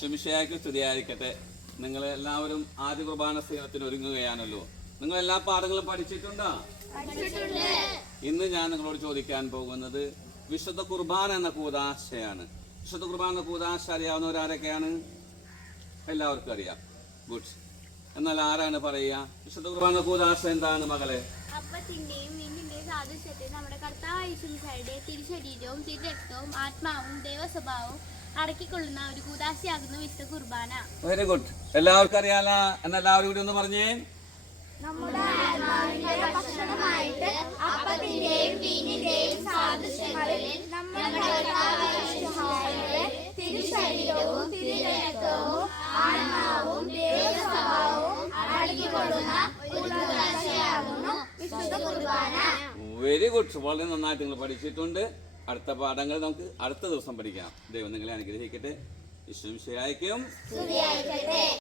ശുമിശയ്ക്ക് സ്തുതിയായിരിക്കട്ടെ. നിങ്ങൾ എല്ലാവരും ആദ്യ കുർബാന സേവനത്തിന് ഒരുങ്ങുകയാണല്ലോ. നിങ്ങൾ എല്ലാ പാഠങ്ങളും പഠിച്ചിട്ടുണ്ടോ? ഇന്ന് ഞാൻ നിങ്ങളോട് ചോദിക്കാൻ പോകുന്നത് വിശുദ്ധ കുർബാന എന്ന കൂദാശയാണ്. വിശുദ്ധ കുർബാന കൂദാശ അറിയാവുന്നവരാരൊക്കെയാണ്? എല്ലാവർക്കും അറിയാം. ഗുഡ്. എന്നാൽ ആരാണ് പറയുക വിശുദ്ധ കുർബാന കൂദാശ എന്താണ് മകളെ? അപ്പത്തിന്റെയും വീഞ്ഞിന്റെയും സാദൃശ്യത്തിൽ നമ്മുടെ കർത്താവ് യേശുമിശിഹായുടെ തിരുശരീരവും തിരുരക്തവും ആത്മാവും ദൈവസ്വഭാവവും അടക്കിക്കൊള്ളുന്ന ഒരു കൂദാശയാകുന്നു വിശുദ്ധ കുർബാന. Very good. എല്ലാവർക്കും അറിയാല. എന്നെല്ലാവരും കൂടി ഒന്ന് പറഞ്ഞേ. നമ്മുടെ ആത്മാവിന്റെ ഭക്ഷണമായിട്ട് അപ്പത്തിന്റെയും വീഞ്ഞിന്റെയും സാദൃശ്യങ്ങളിൽ നമ്മുടെ കർത്താവ് യേശുമിശിഹായുടെ തിരുശരീരവും തിരുരക്തവും ആത്മാവും ദൈവസ്വഭാവവും അടക്കിക്കൊള്ളുന്ന ഒരു കൂദാശയാകുന്നു വിശുദ്ധ കുർബാന. Very good. വളരെ നന്നായിട്ട് നിങ്ങൾ പഠിച്ചിട്ടുണ്ട്. അടുത്ത പാഠങ്ങൾ നമുക്ക് അടുത്ത ദിവസം പഠിക്കാം. ദൈവം നിങ്ങളെ അനുഗ്രഹിക്കട്ടെ. യേശുമിശിഹായ്ക്കും സ്തുതിയായിരിക്കട്ടെ.